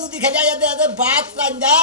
যদি খেলে ভাত রান্দা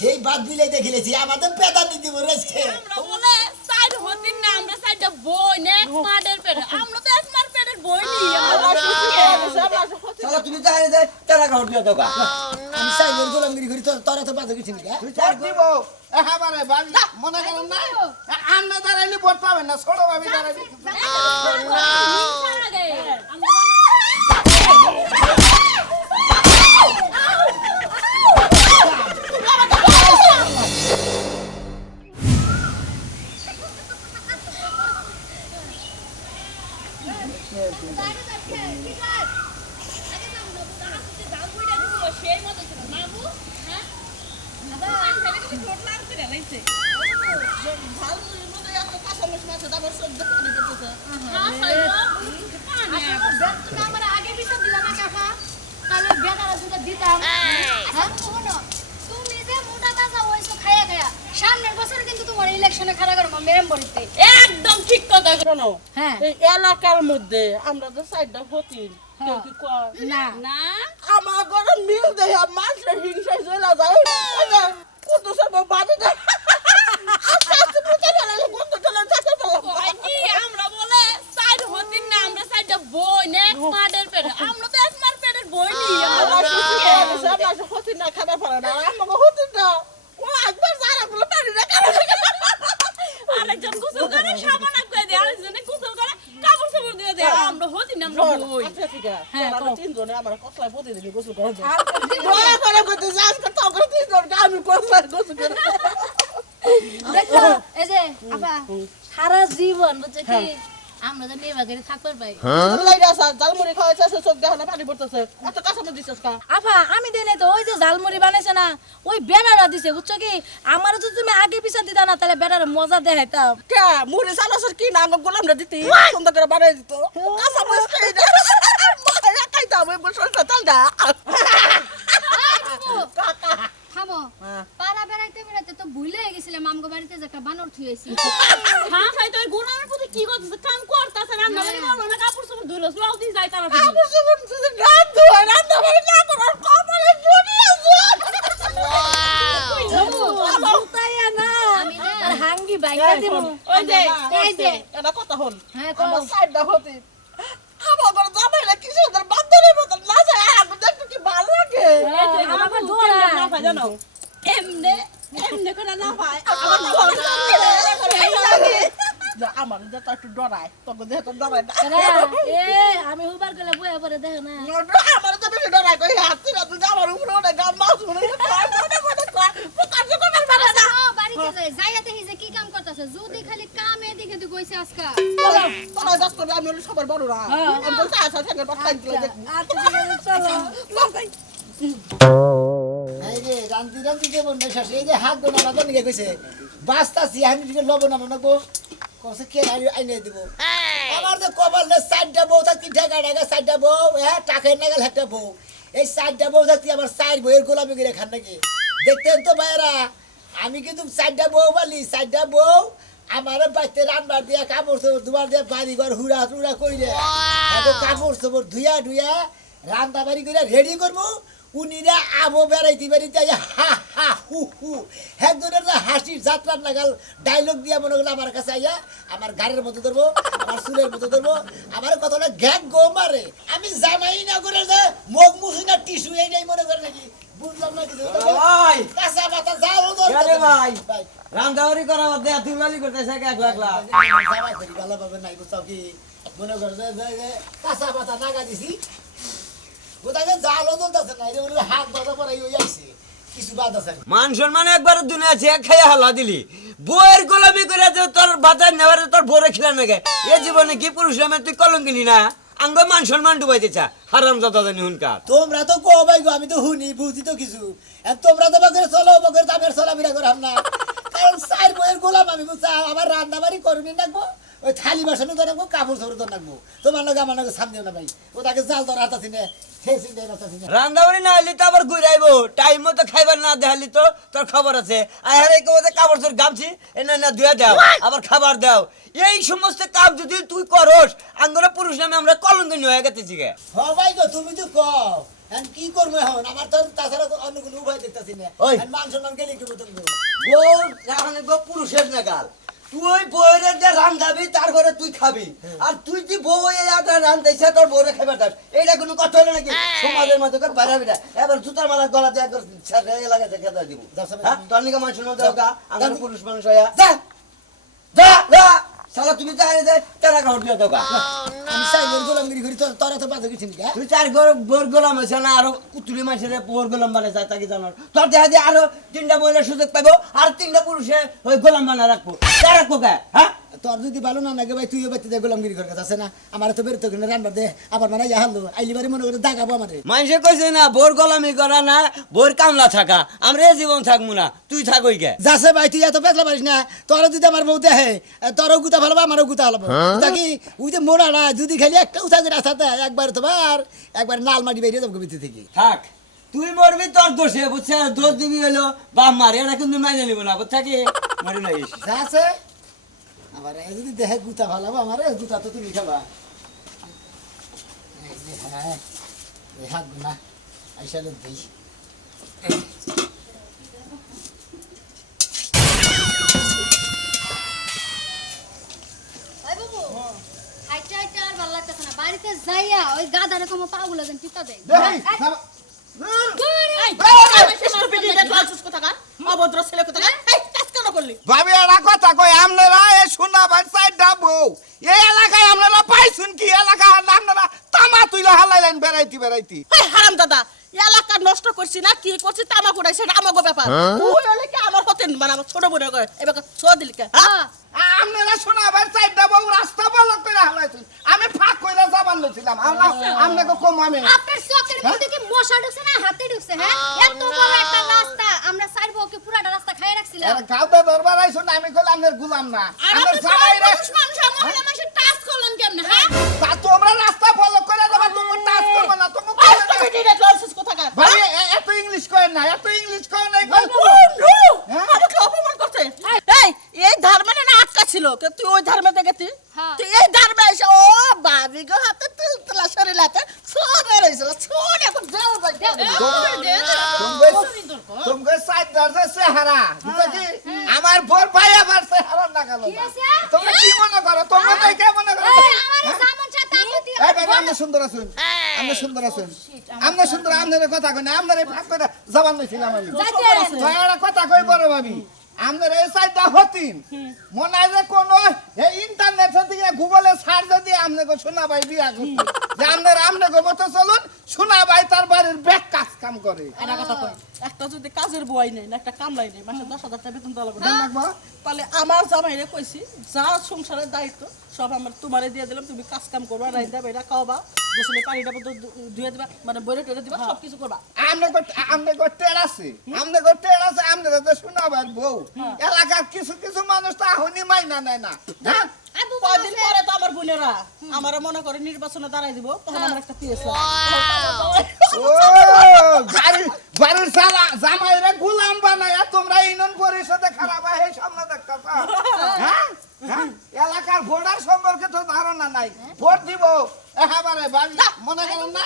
সেই ভাত বিলে দেখিলেছি আমাদের পেটা নীতি বলেছে আমরা বলে সাইড হতিন না আমরা সাইডটা বই নে মাদের পেটে আমরা তো এক মার পেটের বই নি শালা তুমি জানি যে টাকা ঘর দিয়া দাও আমি সাইকেল গোলামগিরি করি তোরা তো বাধা কিছু না তুই চার দিব একেবারে বাড়ি মনে করেন না আমরা দাঁড়াইলে ভোট পাবেন না ছোট ভাবি দাঁড়াইলে সামনের বছর কিন্তু তোমার ইলেকশনে খাড়া করবো মেম্বরিতে একদম ঠিক কথা কেন হ্যাঁ এই এলাকার মধ্যে আমরা যে সাইডটা হতিন কেউ কি কয় না না আমার ঘরে মিল দেয় মানুষের হিংসায় চলে যায় কত সব বাড়ি দেয় আস্তে আস্তে বুঝে গেলে বন্ধু চলে যাচ্ছে কয় কি আমরা বলে সাইড হতিন না আমরা সাইডটা বই নে মাদের পেটে আমরা তো এক মার পেটের বই নি হতিন না খাবার পারে না আমাকে হতিন না ও একবার যারা বলে পারি না আরেকজন গোসল করে সাবান করে দেয় আরেকজনে গোসল করে কাপড় সাপড় দিয়ে দেয় আমরা হতিন না আমরা বই আচ্ছা ঠিক আছে আমরা তিনজনে আমার কসলায় প্রতিদিন গোসল করা যায় দয়া করে করতে যাস তো করে তিনজনকে আমি কসলায় গোসল করে দেখো এই যে আপা সারা জীবন বুঝছো কি আমরা তো নেবা করে থাকবার পাই জালমুড়ি খাওয়াইছে চোখ দেখো না পানি পড়তেছে এত কাঁচামরিচ দিছিস কা আপা আমি দেই নাই তো ওই যে ঝালমুড়ি বানাইছে না ওই বেড়ারা দিছে বুঝছো কি আমার যদি তুমি আগে পিছা দিতা না তাহলে বেড়ার মজা দেখাইতাম কে মুড়ি চানাচুর কি না গোলামরা দিতি সুন্দর করে বানাই দিত কাঁচামরিচ খাই না মায়া খাইতাম ওই বসে চালটা থামো পাড়া বেড়াইতে বেড়াইতে তো ভুলে গেছিলাম আমগো বাড়িতে যে একটা বানর থুইছি হ্যাঁ খাই তো গোলামের প্রতি কি করতেছে কাম করতেছে রান্না বাড়ি করবো না কাপড় সাপড় ধুলো লাউ দিয়ে যায় তারা আমার জীবন রান্ধু রান্না বাড়ি না করার কপালে জড়ি আছে তাইয়া না আমি না আর হাঙ্গি বাইকা দিব ওই যে এই যে এটা কথা হল হ্যাঁ আমার সাইডটা হতি আমার ঘরে জামাইলে কি সুন্দর বান্দরের মতো নাচে আমি দেখতে কি ভালো লাগে আমার ডোরা না পাই জানো এমনে এমনে করে না পাই আমার যেটা একটু ডরায় তখন যেহেতু ডরায় না এ আমি হুবার গলে বইয়া পরে দেখো না আমার তো বেশি ডরায় কই হাতি না তুই আমার উপরে ওটা গাম মাছ শুনে বাড়িতে যাই যাইয়া দেখি যে কি কাম করতেছে যদি খালি কামে দেখে তুই কইছে আজকা তোরা দশ করে আমি হলো সবার বড়রা আমি বলতে আসা থেকে পাঠাই দিলে চলো এই যে রান্তি রান্তি দেবো না শেষ এই যে হাত গোনা না নিয়ে কইছে বাস্তাছি আমি দিকে লবণ না নাকবো কসে কে আইনে দিব আমার তো কপাল না সাইডটা বউ থাকতি ঢাকা ঢাকা সাইডটা বউ হ্যাঁ টাকার নাগাল একটা বউ এই সাইডটা বউ থাকতি আমার সাইড বউয়ের গোলামি করে খান নাকি দেখতেন তো ভাইরা আমি কিন্তু সাইডটা বউ বলি সাইডটা বউ আমার বাড়িতে রান্নার দিয়া কাপড় চোপড় ধোয়ার দিয়া বাড়ি ঘর হুড়া টুড়া কইলে এত কাপড় চোপড় ধুইয়া ধুইয়া রান্না বাড়ি করে রেডি করবো উনিরা আবো বেড়াইতে বেড়াইতে হা হা হু হু একজনের হাসির যাত্রার নাগাল ডায়লগ দিয়া মনে করলো আমার কাছে আইয়া আমার গাড়ির মতো ধরবো আমার চুলের মতো ধরবো আমার কথাটা গ্যাগ গো মারে আমি জামাই না করে যে মুখ মুছি না টিস্যু এই নাই মনে করে নাকি বুঝলাম না কিছু ভাই কাঁচা পাতা যাও কেন ভাই রান্দাবাড়ি করা বাদে তুই লালি করতেছে একলা একলা জামাই করি ভালো পাবে নাই বুঝছাও কি মনে করে যে কাঁচা পাতা নাগা দিছি ওটাকে জালও দলতেছে না এই হাত বাঁধা পরে ওই আইছে কিছু বাদ আছে মান সম্মান একবার দুনিয়া আছে খাইয়া হালা দিলি বইয়ের গোলামি করে যে তোর বাজার নেওয়ার তোর বড় খিলান নাকি এ জীবনে কি পুরুষ নামে তুই কলঙ্কিনি না আঙ্গ মান সম্মান ডুবাই দিছা হারাম দাদা জানি হুনকার তোমরা তো কো ভাই গো আমি তো হুনি বুঝি তো কিছু আর তোমরা তো বাগরে চলো বাগরে দামের চলাফেরা করাম না কারণ সাইড বইয়ের গোলাম আমি বুঝা আবার রান্না বাড়ি করবি রাখবো ওই থালি বাসনও তো রাখবো কাপড় চোপড় তো রাখবো তোমার লগে আমার লগে সামনেও না ভাই ওটাকে জাল তো রাতাছি না রান্দাবাড়ি না হলে তো আবার ঘুরাইবো টাইম মতো খাইবার না দেখালি তো তোর খবর আছে আর এই কবে কাপড় চোর গামছি এনে না ধুয়ে দাও আবার খাবার দাও এই সমস্ত কাজ যদি তুই করস আঙ্গরা পুরুষ নামে আমরা কলঙ্কিনী হয়ে গেছি গে হ ভাই গো তুমি তো কও এখন কি করবো এখন আমার তো তাছাড়া না ওই। আর মান সম্মান গেলি কি বলতো বউ রাখানে গো পুরুষের নাগাল তুই বউরে যে রান্ধাবি তার ঘরে তুই খাবি আর তুই যে বউ এই আটা রান্ধাইছে তোর বউরে খাইবার দাস এইটা কোনো কথা হলো নাকি সমাজের মতো করে বাড়াবি না এবার জুতার মালা গলা দিয়ে একবার ছেড়ে এলাকাতে খেতে দিব হ্যাঁ তোর নিকে মানুষ শুনো দেওয়া আমার পুরুষ মানুষ হইয়া যা যা যা শালা তুমি যা এনে তেরা খাওয়ার দিয়ে দেওয়া আমি চাই ওর গোলামগিরি করি তোরা তো বাধা কিছু না তুই চার বোর গোলাম হয়েছে না আরো কুতুলি মানুষের বোর গোলাম বানায় যায় তাকে জানার তোর দেখা দিয়ে আরো 3টা মহিলার সুযোগ পাবো আর 3টা পুরুষে ওই গোলাম বানা রাখবো তা রাখবো কে হ্যাঁ তোর যদি ভালো না লাগে ভাই তুইও বাড়িতে গোলামগিরি করে আছে না আমার তো বেরোতে গেলে রান্না দে আবার মানে হারলো আইলি বাড়ি মনে করে দাগাবো আমারে মানুষে কইছে না বোর গোলামি করা না বোর কামলা থাকা আমরা এ জীবন থাকবো না তুই থাকই কে যাচ্ছে ভাই তুই এত পেতলা পারিস না তোর যদি আমার বউ দেখে তোরও গুতা ভালো আমারও গুতা ভালো দেখি ওই যে মোড়া না যদি খালি একটা উঠা করে রাস্তাতে একবার তোমার একবার নাল মাটি বেরিয়ে যাবো ভিতর থেকে থাক তুই মরবি তোর দোষে বুঝছে দোষ দিবি হইলো বাপ মার এটা কিন্তু মাইনে নিব না বুঝছা কি মরি লাগিস যাচ্ছে আবার যদি দেখে গুতা ভালো আমার গুতা তো তুমি খাবা হ্যাঁ হাত না আইসালে দিই ওই বাবু হাইটা হাইটা আর ভালো লাগতেছে না বাড়িতে যাইয়া ওই গাদারে কম পাগুলা দেন টিপা দেয় অভদ্র ছেলে কোথাকার এই কাজ কেন করলি ভাবি একটা কথা কই আপনারা এই শোনা ভাই সাইডটা বউ এই এলাকায় আপনারা পাইছুন কি এলাকা আপনারা তামা তুইলা হালাইলেন বেড়াইতি এই হারাম দাদা এলাকা নষ্ট করছি না কি করছি তামা কুড়াই সেটা আমাগো ব্যাপার তুই হলে কি আমার হতেন মানে আমার ছোট বোনের করে এবার ছো দিলি কে হ্যাঁ আপনারা শোনা ভাই সাইডটা বউ রাস্তা বলক করে হালাইছুন আমি ফাঁক কইরা যাবার লইছিলাম আপনাকে কম আমি আপনার চোখের মধ্যে কি মশা ঢুকছে না হাতে ঢুকছে হ্যাঁ এত বড় একটা রাস্তা আমরা সাইড বউকে পুরাটা রাস্তা খাইয়ে রাখছিলাম আরে গাওটা দরবার আইছুন আমি কইলাম আপনার গুলাম না আমার সবাই মহিলা মানুষের টাচ করলেন কেমনে হ্যাঁ তা তোমরা রাস্তা ফলো করে দেবা তুমি টাচ করবে না তুমি তুমি ডিরেক্ট লসিস কোথাকার ভাই এত ইংলিশ কয় না এত ইংলিশ কয় না হ্যাঁ? আমাকে অপমান করছে এই ধর্মে না আটকা ছিল তুই ওই ধর্মে দেখেছি হ্যাঁ। তুই এই ধর্মে এসে ও বাবি গো হাতে তুলতলা শরীর হাতে ছোড়ে রইছিল ছোড়ে এখন যাও ভাই তুমি সাইড দরজা চেহারা বুঝলি আমার বোর ভাই আমার চেহারা না গেল কি আছে? তুমি কি মনে করো তোমরা তাই কে মনে করো এই আমারে সামন চাতা আমতি এই ভাই আপনি সুন্দর আছেন আপনি সুন্দর আছেন আপনি সুন্দর আপনার কথা কই না আপনার এই ফাঁক করে জবান লইছিলাম আমি যাইতেন ভাই একটা কথা কই বড় ভাবি আমাদের এই সাইডটা হতিন মনে হয় যে কোন এই ইন্টারনেট থেকে গুগলে সার্চ দিয়ে আপনাকে শোনা ভাই বিয়া করতে যে আপনাকে মতো চলুন শোনা ভাই তার বাড়ির ব্যাগ কাম করে এটা কথা কই একটা যদি কাজের বই নেই না একটা কামলাই নেই মাসে 10,000 টাকা বেতন দেওয়া লাগবে তাহলে আমার জামাইরে কইছি যা সংসারের দায়িত্ব সব আমার তোমারে দিয়ে দিলাম তুমি কাজ কাম করবা রাইন্দা বেটা খাওয়াবা গোসলে পানিটা মতো ধুয়ে দিবা মানে বইরে টরে দিবা সব কিছু করবা আপনাকে টেরাসে আপনাদের তো শোনা ভাই বউ এলাকার কিছু মানুষ তো এখনই মাইনা নেয় না হ্যাঁ কয়দিন পরে তো আমার বোনেরা আমার মনে করে নির্বাচনে দাঁড়াই দিব তখন আমার একটা পিএস ও বাড়ির সালা জামাইরা গোলাম বানায়া তোমরা ইউনিয়ন পরিষদে খারাপ হয় এই সামনে দেখতেছ হ্যাঁ হ্যাঁ? এলাকার ভোটার সম্পর্কে তো ধারণা নাই ভোট দিব একেবারে বাড়ি মনে করেন না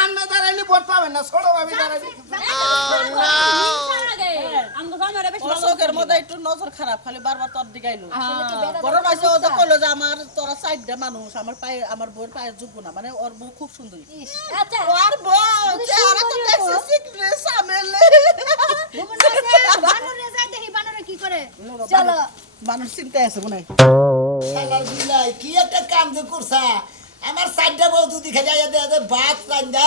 আমনে দাঁড়াইলে ভোট পাবেন না ছোট ভাবি দাঁড়াইলে অশোকের মধ্যে একটু নজর খারাপ খালি বারবার তোর দিকে আইলো বড় মাসে ও কইলো যে আমার তোরা সাইডটা মানুষ আমার পায়ে আমার বউর পায়ে যোগ্য না মানে ওর বউ খুব সুন্দরী আচ্ছা ওর বউ চেহারা তো দেখছিস সিকনেস সামেলে বানরে যাই দেখি বানরে কি করে চলো মানুষ চিন্তা আছে মনে হয় শালার বিলাই কি একটা কাম যে করছা আমার সাইডটা বউ দুদি খেলে আয়া ভাত রান্দা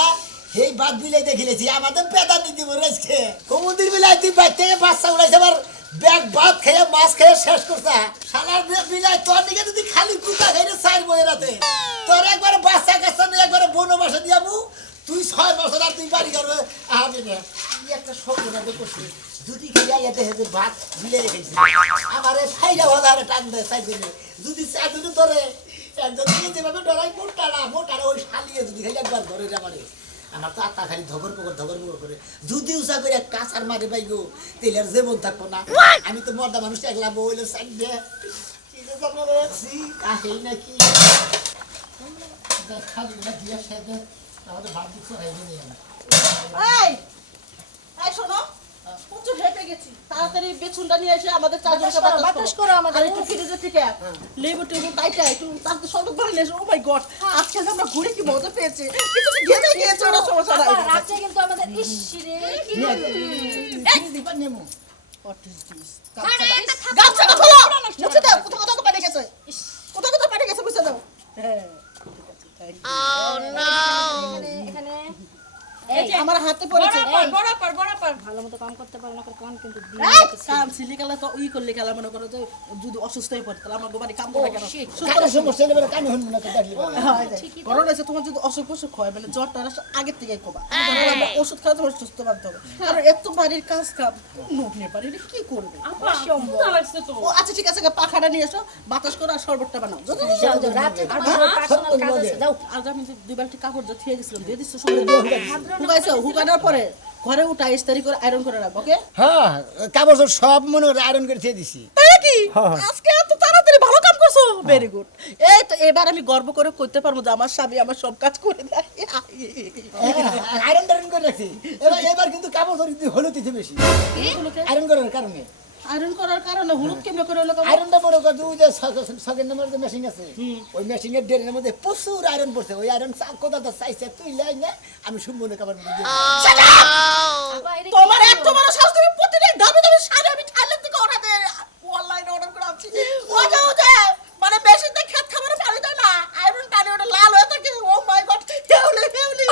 এই ভাত বিলাই দেখিলেছি আমাদের পেদা নি দিব রেজকে কমুদির বিলাই তুই বাইর থেকে বাচ্চা উড়াইছে আবার ব্যাগ ভাত খেয়ে মাছ খেয়ে শেষ করছা শালার বিলাই তোর দিকে যদি খালি কুতা খাইলে সাইড বয়ে রাতে তোর একবারে বাচ্চা কাচ্চা নিয়ে একবারে বনবাসে দিয়াবু তুই 6 বছর আর তুই বাড়ি করবে আহাবি না কি একটা স্বপ্ন করছিস যদি খেয়ে আয়া দেখে ভাত বিলাই রেখেছি আমারে সাইডা ভালো আর টান দেয় সাইড যদি চাইলে তোরে একজন দিকে যেভাবে ডরাই মোটাড়া ওই শালিয়ে যদি খালি একবার ধরে যাবারে আমার তো আত্মা খালি ধগর পকর করে যদি উষা করে কাঁচার মারে পাই গো তাহলে আর জীবন থাকবো না আমি তো মর্দা মানুষ একলা বইলে সাইড দিয়ে কি যে জন্ম রাখছি কাহেই নাকি খালি না দিয়া সেদে আমাদের ভাত দিচ্ছে হয়ে গেল এই এই শোনো সুন্দর নিয়ে এসে আমাদের চারজনকে বাতাস করো আমাদের। আর একটু ফ্রিজে থেকে লেবু টেবু কাইটা একটু তাতে শরবত বানিয়ে এসে ও মাই গড আজকে যে আমরা ঘুরে কি মজা পেয়েছি কিছু ঘেমে গিয়েছে ওরা সমস্যা নাই আপা, রাত্রে কিন্তু আমাদের ইসরে নেমো হোয়াট ইজ দিস আরে এটা থাক গামছাটা খোলো মুছে দাও কোথা কোথা পানি গেছে কোথা কোথা পানি গেছে মুছে দাও হ্যাঁ এখানে আমার হাতে পড়েছে বরাবর ভালো মতো কাম করতে পারে না কান কিন্তু কাম সিলি কালা তো ই করলে কালা মনে করো যে যদি অসুস্থ হয়ে পড়ে তাহলে আমার গোবারি কাম করে কেন কানে সমস্যা নেবে কানে হন না তো দেখলি করোনা আছে তোমার যদি অসুখ অসুখ হয় মানে জ্বরটা আগের থেকে কবা আমরা ওষুধ খাওয়া তোমার সুস্থ বানতে হবে আর এত বাড়ির কাজ কাম নোনে পারে এটা কি করবে আপা সুন্দর লাগছে তো ও আচ্ছা ঠিক আছে পাখাটা নিয়ে এসো বাতাস করো আর শরবতটা বানাও যদি রাত্রে পার্সোনাল কাজ আছে যাও আর আমি যে দুই বালতি কাপড় যা থিয়ে গেছিলাম দিয়ে দিচ্ছ সঙ্গে হুকাইছো হুকানোর পরে ঘরে উঠা ইস্তারি করে আয়রন করে রাখবো ওকে হ্যাঁ কাপড় সব মনে হয় আয়রন করে দিয়ে দিছি তাই কি আজকে এত তাড়াতাড়ি ভালো কাম করছো ভেরি গুড এই তো এবার আমি গর্ব করে কইতে পারবো যে আমার স্বামী আমার সব কাজ করে দেয় আয়রন টায়রন করে রাখছি এবার কিন্তু কাপড় ধরে হলুদ দিতে বেশি আয়রন করার কারণে আয়রন করার কারণে হলুদ কেমনে করে হলো আয়রনটা বড় কথা ওই যে সকের নামের যে মেশিন আছে ওই মেশিনের ড্রেনের মধ্যে প্রচুর আয়রন পড়ছে ওই আয়রন কোথা তো চাইছে তুই লাই না আমি শুনবো না কাপড় মধ্যে তোমার এত বড় সাহস তুমি প্রতিদিন দামি দামি শাড়ি আমি থাইল্যান্ড থেকে অর্ডার দেই অনলাইনে অর্ডার করে আনছি ওটা মানে মেশিনতে খেত খাবার পানি দেয় না আয়রন পানি ওটা লাল হয়ে থাকে ও মাই গড কেউলি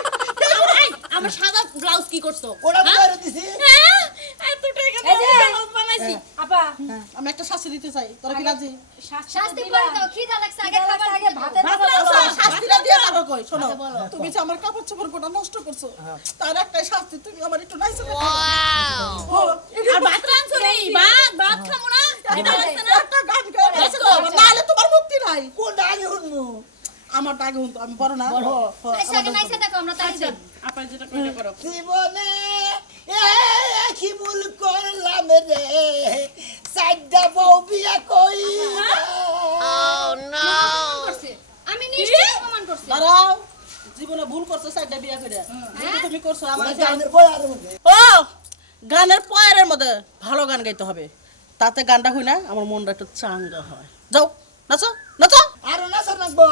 আমার সাদা ব্লাউজ কি করছো ওটা করে দিছি হ্যাঁ এত টাকা এই যে ব্লাউজ বানাইছি আপা আমি একটা শাস্তি দিতে চাই তোরা কি রাজি শাস্তি করে দাও খিদা লাগছে আগে খাবার আগে ভাতের কথা বলো শাস্তিটা দিয়ে যাবো কই শোনো তুমি যে আমার কাপড় চোপড় গোটা নষ্ট করছো তার একটাই শাস্তি তুমি আমার একটু নাইসে ওয়াও আর ভাত রাঁধছো নি ভাত খামু না এটা লাগছে না একটা গান গাও নাহলে তোমার মুক্তি নাই কোনটা আগে শুনবো আমার টাকে হুন আমি বড় না আচ্ছা আগে নাইসা দেখো আমরা তাই যাই আপা যেটা কইতে পারো জীবনে কি ভুল করলাম রে সাইডা বউ বিয়া কই করছে আমি নিশ্চয়ই প্রমাণ করছি দাঁড়াও জীবনে ভুল করছো সাইডটা বিয়া করে যদি তুমি করছো আমার গানের বই আর মধ্যে ও গানের পয়ারের মধ্যে ভালো গান গাইতে হবে তাতে গানটা হই না আমার মনটা একটু চাঙ্গা হয় যাও নাচো নাচো আরো না স্যার নাকবো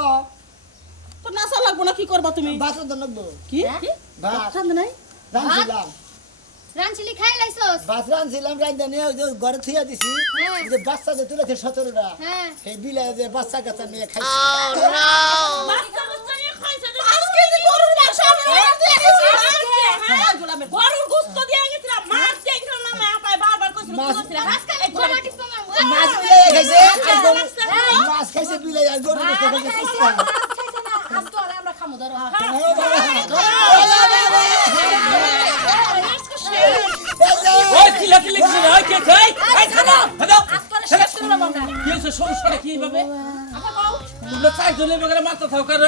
তো নাচা লাগবো না কি করবা তুমি বাসন তো নাকবো কি ভাত রান্ধে নাই রাঁধছিলাম রানচিলি খাই লাইছস বাস রাঁধছিলাম রাঁধা নিয়ে ওই যে ঘরে থুইয়া দিছি হ্যাঁ। যে বাচ্চাদের তুলেছে 17টা হ্যাঁ সেই বিলে যে বাচ্চা কাচ্চা নিয়ে খাইছে বাচ্চা বাচ্চা নিয়ে খাইছে আজকে যে গরুর মাংস আমি অর্ডার দিয়ে গেছি হ্যাঁ গরুর গোশত দিয়ে গেছিলাম মাছ দিয়ে গেছিলাম না আপায় বারবার কইছিল কইছিলাম আজকে আমি গলাটি প্রমাণ মাছ বিলে খাইছে আর গরু মাছ খাইছে বিলে আর গরু গোশত খাইছে আজকে আরে আমরা খামু ধরো ওই চিল্লাচিল্লি কিছু না, ওই কে খাই? এই থামো, থামো। আজকে শেষ করে আমরা কি হয়েছে, সমস্যাটা কি এইভাবে? তোমরা চারজনের ব্যাপারে মাথা থাও কারো?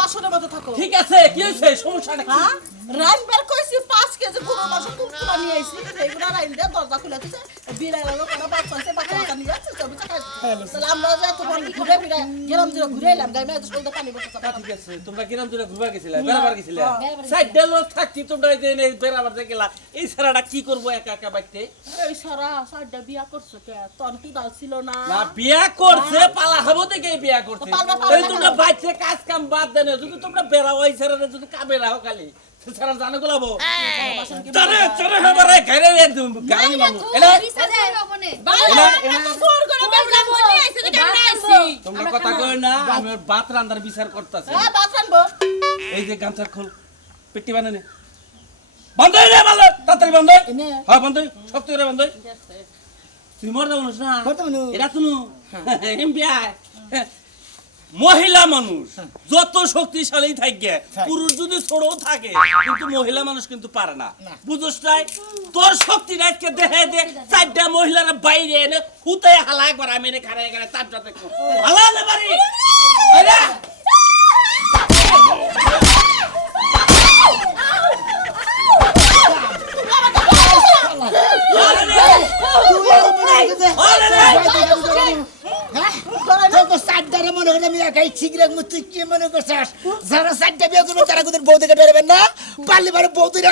বাসনের মতো থাকো ঠিক আছে, কি হয়েছে, সমস্যাটা কি? হ্যাঁ রাইনবার কইছি 5 কেজি গরুর মাংস কুকুরা নিয়ে আইছি এইগুলা রাইন দিয়ে দরজা খুলে দিছে বিড়াল লাগো কোন বাচ্চা আছে বাচ্চা নিয়ে যাচ্ছে সব খাই তাহলে আমরা যে তোমার ঘুরে ফিরে গেলাম যে ঘুরে এলাম গাইমে সলতে পানি বসে ঠিক আছে, তোমরা কিরাম দূরে ঘুরবা গেছিলা, বেড়াবার গেছিলা? সাইডে লোক থাকতি, তোমরা এই যে এই বেড়াবার যে গেলা, এই ছাড়াটা কি করবো একা একা বাইতে? এই সারা সাইডটা বিয়া করছো কে তন্টু দাল ছিল না না, বিয়া করছে, পালা খাবো দেখে বিয়া করছে। পালবা এই তোমরা বাইতে কাজ কাম বাদ দেন, যদি তোমরা বেড়াও এই ছাড়া যদি কামে রাখো খালি ছাড়া জানো গোলাবো জানে চলে হেবারে ঘরে গানি মানুষ এলা বিচার করে হবনে এত জোর করে বেবলা বলি আইছে যে কেন আইছি তোমরা কথা কই না, আমি ওর ভাত রান্দার বিচার করতেছি। হ্যাঁ বাত রানবো এই যে গামছা খোল, পেটি বানানে বন্ধ হয়ে যায় মাল, তাড়াতাড়ি বন্ধ হয়। হ্যাঁ বন্ধ হয়, শক্ত করে বন্ধ হয়। তুই মর যাবো না, এটা শুনু বিয়া মহিলা মানুষ যত শক্তিশালী থাকে, পুরুষ যদি ছোটও থাকে কিন্তু মহিলা মানুষ কিন্তু পারে না, বুঝছ নাই? তোর শক্তি রাখতে দেখে দে চারটা মহিলার বাইরে এনে হুতে হালা একবার আমি এনে খারে এখানে চারটা দেখো হালা নে বাড়ি মনে হয় আমি একাই ঠিক রাখবো, তুই কি মনে করছিস? যারা 4টা বিয়ে করবে তারা কোথাও বউ থেকে ডরবেন না, পারলে পারে বউ তুই